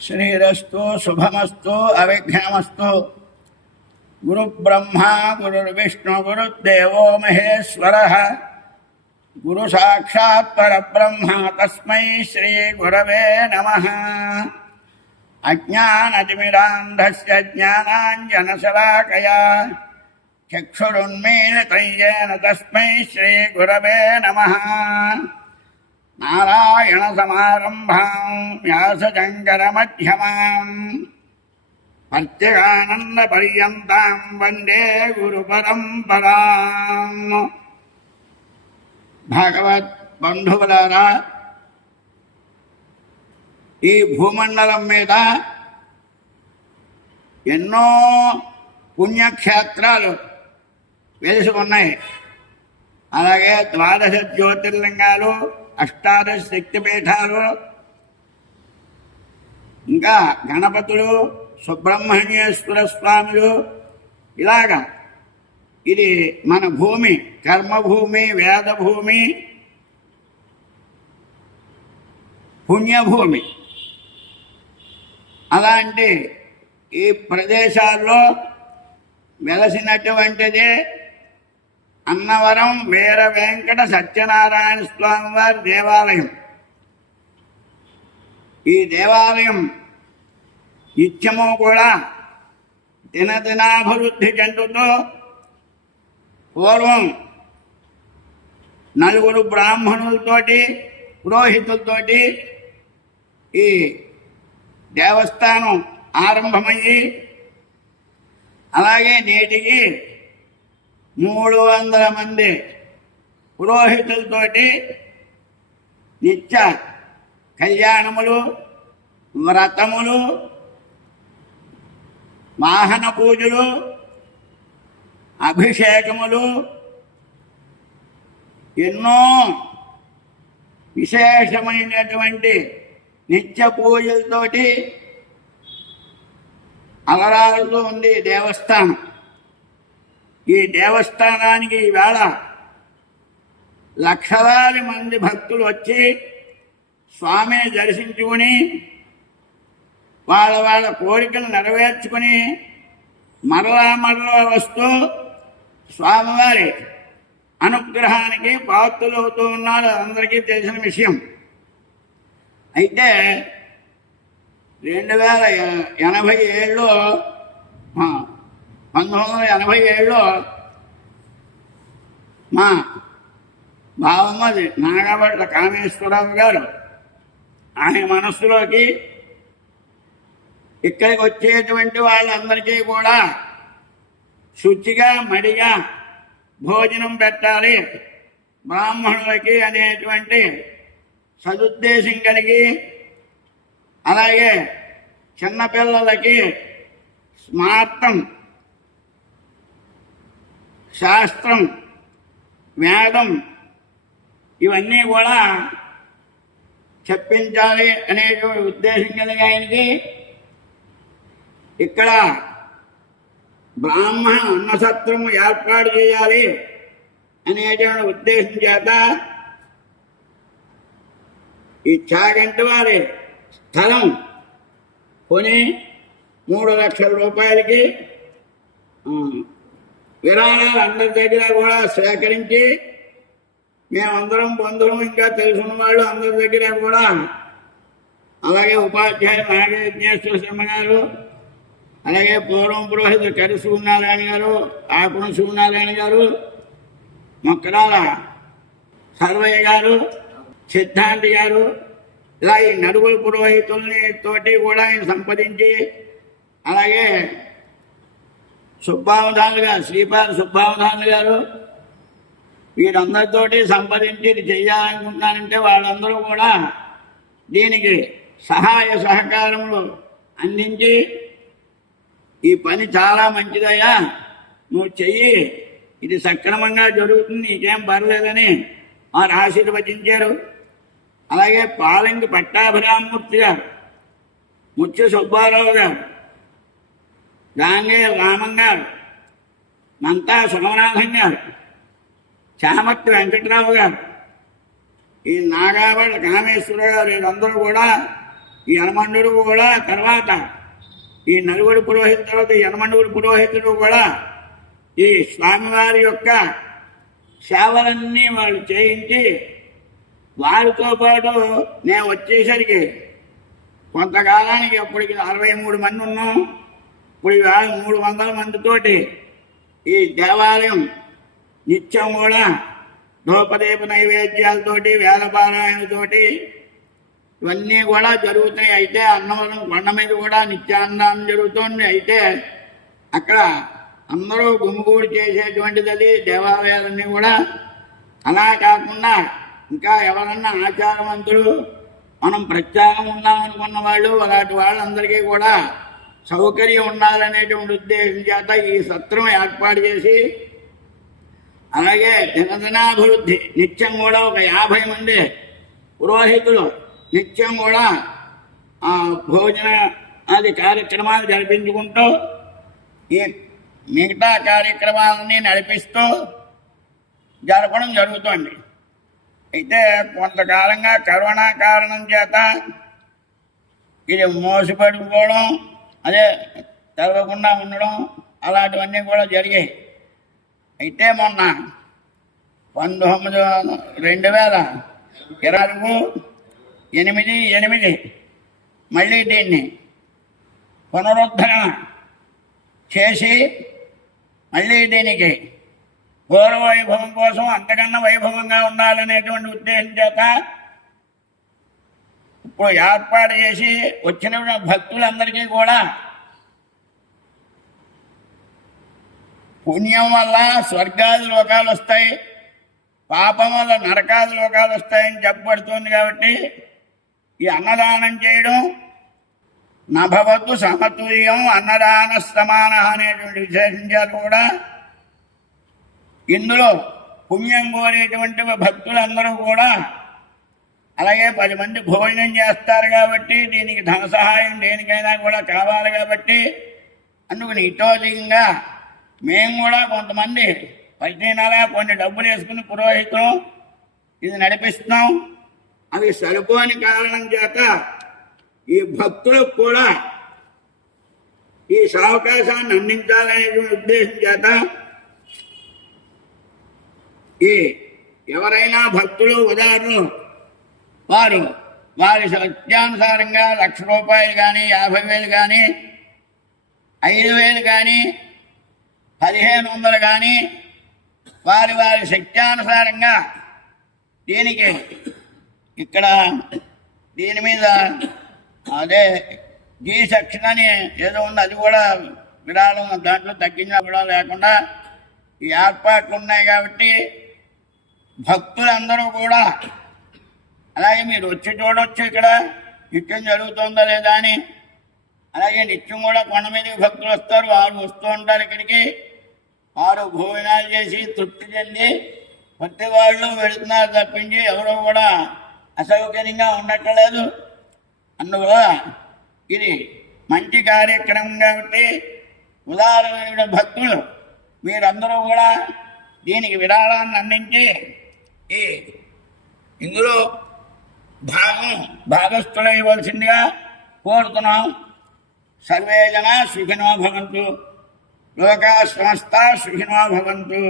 श्रीरस्तु शुभमस्तु अविघ्नमस्तु। गुरुब्रह्मा गुरुर्विष्णु गुरुर्देवो महेश्वरः गुरु साक्षात् परब्रह्म तस्मै श्री गुरवे नमः। अज्ञानतिमिरान्धस्य ज्ञानाञ्जनशलाकया चक्षुरुन्मीलितं येन तस्मै श्री गुरवे नमः। नारायणसमारम्भां व्यासशङ्करमध्यमाम् अर्त्यगानन्दपर्यन्तां वन्दे गुरुपरम्पराम्। భాగవత్ బంధువులారా, ఈ భూమండలం మీద ఎన్నో పుణ్యక్షేత్రాలు వెలిసి ఉన్నాయి. అలాగే 12 జ్యోతిర్లింగాలు, 18 శక్తిపీఠాలు, ఇంకా గణపతులు, సుబ్రహ్మణ్యేశ్వర స్వాములు, ఇలాగా ఇది మన భూమి, కర్మభూమి, వేదభూమి, పుణ్యభూమి. అలాంటి ఈ ప్రదేశాల్లో వెలసినటువంటిది అన్నవరం వీర వెంకట సత్యనారాయణ స్వామి వారి దేవాలయం. ఈ దేవాలయం నిత్యము కూడా దినదినాభివృద్ధి చెందుతూ పూర్వం 4 బ్రాహ్మణులతోటి, పురోహితులతోటి ఈ దేవస్థానం ఆరంభమయ్యి అలాగే నేటికి 300 మంది పురోహితులతోటి నిత్య కళ్యాణములు, వ్రతములు, వాహన పూజలు, అభిషేకములు, ఎన్నో విశేషమైనటువంటి నిత్య పూజలతోటి అలరారుతూ ఉంది దేవస్థానం. ఈ దేవస్థానానికి ఈవేళ లక్షలాది మంది భక్తులు వచ్చి స్వామిని దర్శించుకుని వాళ్ళ కోరికలు నెరవేర్చుకుని మరలా వస్తూ స్వామివారి అనుగ్రహానికి పాత్రులవుతూ ఉన్నారు. అందరికీ తెలిసిన విషయం. అయితే 1987లో 1987లో మా బావమ్మది నాగభట్ల కామేశ్వరరావు గారు ఆయన మనస్సులోకి ఇక్కడికి వచ్చేటువంటి వాళ్ళందరికీ కూడా శుచిగా మడిగా భోజనం పెట్టాలి బ్రాహ్మణులకి అనేటువంటి సదుద్దేశం కలిగి, అలాగే చిన్నపిల్లలకి స్మార్తం, శాస్త్రం, వేదం ఇవన్నీ కూడా చెప్పించాలి అనేటువంటి ఉద్దేశం కలిగి ఆయనకి ఇక్కడ బ్రాహ్మణ అన్నసత్రము ఏర్పాటు చేయాలి అనేటువంటి ఉద్దేశం చేత ఈ చాగంటి వారి స్థలం కొని 3 లక్షల రూపాయలకి విరాళాలు అందరి దగ్గర కూడా సేకరించి మేమందరం బంధువులు, ఇంకా తెలుసున్న వాళ్ళు అందరి దగ్గర కూడా, అలాగే ఉపాధ్యాయులు నాగయజ్ఞేశ్వర శర్మ గారు, అలాగే పూర్వం పురోహితులు కరి సూర్యనారాయణ గారు, ఆకున సూర్యనారాయణ గారు, మొక్కడాల సర్వయ్య గారు, సిద్ధాంతి గారు, ఇలా ఈ 4 పురోహితుల్ని తోటి కూడా ఆయన సంపాదించి, అలాగే సుబ్బావధానులు గారు, శ్రీపాద సుబ్బావధానులు గారు, వీరందరితోటి సంపాదించి ఇది చెయ్యాలనుకుంటున్నానంటే వాళ్ళందరూ కూడా దీనికి సహాయ సహకారములు అందించి ఈ పని చాలా మంచిదయ్యా, నువ్వు చెయ్యి, ఇది సక్రమంగా జరుగుతుంది, నీకేం పర్లేదని వారు ఆశీర్వదించారు. అలాగే పాలంగి పట్టాభిరామూర్తి గారు, ముత్య సుబ్బారావు గారు, గాంగే రామం గారు, మంతా సోమనాథం గారు, చామర్తి వెంకట్రావు గారు, ఈ నాగావళ కామేశ్వర గారు, వీళ్ళందరూ కూడా ఈ యనమండుడు కూడా తర్వాత ఈ నలుగురు పురోహితుల తర్వాత యనమండుగుడు పురోహితుడు కూడా ఈ స్వామివారి యొక్క సేవలన్నీ వాళ్ళు చేయించి వారితో పాటు నేను వచ్చేసరికి కొంతకాలానికి అప్పటికి 63 మంది ఉన్నాం. ఇప్పుడు ఇవాళ 300 మందితోటి ఈ దేవాలయం నిత్యం కూడా ధూపదీప నైవేద్యాలతోటి వేదపారాయణతోటి ఇవన్నీ కూడా జరుగుతాయి. అయితే అన్నవరం కొండ మీద కూడా నిత్యాన్నదానం జరుగుతుంది. అయితే అక్కడ అందరూ గుమిగూడి చేసేటువంటిది అది దేవాలయాలన్నీ కూడా. అలా కాకుండా ఇంకా ఎవరన్నా ఆచారవంతులు మనం ప్రత్యేకం ఉందామనుకున్న వాళ్ళు అలాంటి వాళ్ళందరికీ కూడా సౌకర్యం ఉండాలనేటువంటి ఉద్దేశం చేత ఈ సత్రం ఏర్పాటు చేసి అలాగే దినదినాభివృద్ధి నిత్యం కూడా ఒక 50 మంది పురోహితులు నిత్యం కూడా భోజన ఆది కార్యక్రమాలు జరిపించుకుంటూ ఈ మిగతా కార్యక్రమాలని నడిపిస్తూ జరపడం జరుగుతుంది. అయితే కొంతకాలంగా కరోనా కారణం చేత ఇది మోసపడిపోవడం అదే తెలవకుండా ఉండడం అలాంటివన్నీ కూడా జరిగాయి. అయితే మొన్న 2024/8/8 మళ్ళీ దీన్ని పునరుద్ధరణ చేసి మళ్ళీ దీనికి పూర్వ వైభవం కోసం అంతకన్నా వైభవంగా ఉండాలనేటువంటి ఉద్దేశం చేత ఇప్పుడు ఏర్పాటు చేసి వచ్చిన భక్తులందరికీ కూడా పుణ్యం వల్ల స్వర్గాది లోకాలు వస్తాయి, పాపం వల్ల నరకాది లోకాలు వస్తాయని చెప్పబడుతుంది. కాబట్టి ఈ అన్నదానం చేయడం నభవతు సమతుల్యం అన్నదాన సమాన అనేటువంటి విశేషం చేత కూడా ఇందులో పుణ్యం కోరేటువంటి భక్తులందరూ కూడా అలాగే 10 మంది భోజనం చేస్తారు. కాబట్టి దీనికి ధన సహాయం దేనికైనా కూడా కావాలి. కాబట్టి అందుకని ఇటోధికంగా మేము కూడా కొంతమంది ప్రతి నెల కొన్ని డబ్బులు వేసుకుని పురోహితులు ఇది నడిపిస్తున్నాం. అవి సరిపోని కారణం చేత ఈ భక్తులకు కూడా ఈ అవకాశాన్ని అందించాలనేటువంటి ఉద్దేశం చేత ఈ ఎవరైనా భక్తులు ఉదాహరణలు వారి సత్యానుసారంగా 1,00,000 రూపాయలు కానీ 50,000 కానీ 5,000 కానీ 1,500 కానీ వారి శక్త్యానుసారంగా దీనికి ఇక్కడ దీని మీద అదే జీ సెక్షన్ అని ఏదో ఉంది, అది కూడా విరాళం దాంట్లో తగ్గించిన కూడా లేకుండా ఈ ఏర్పాట్లు ఉన్నాయి. కాబట్టి భక్తులందరూ కూడా అలాగే మీరు వచ్చి చూడవచ్చు ఇక్కడ నిత్యం జరుగుతుందా లేదా అని. అలాగే నిత్యం కూడా కొండ మీదకి భక్తులు వస్తారు, వారు వస్తూ ఉంటారు ఇక్కడికి. వారు భోజనాలు చేసి తృప్తి చెంది ప్రతి వాళ్ళు వెళుతున్నారు తప్పించి ఎవరో కూడా అసౌకర్యంగా ఉండట్లేదు. అందువల్ల ఇది మంచి కార్యక్రమం. కాబట్టి ఉదాహరణ భక్తులు మీరందరూ కూడా దీనికి విరాళాన్ని అందించి ఈ ఇందులో భాగస్థులైవలసిందిగా కోరుతున్నాం. సర్వే జనా సుఖినో భవంతు, లోకా సమస్తా సుఖినో భవంతు.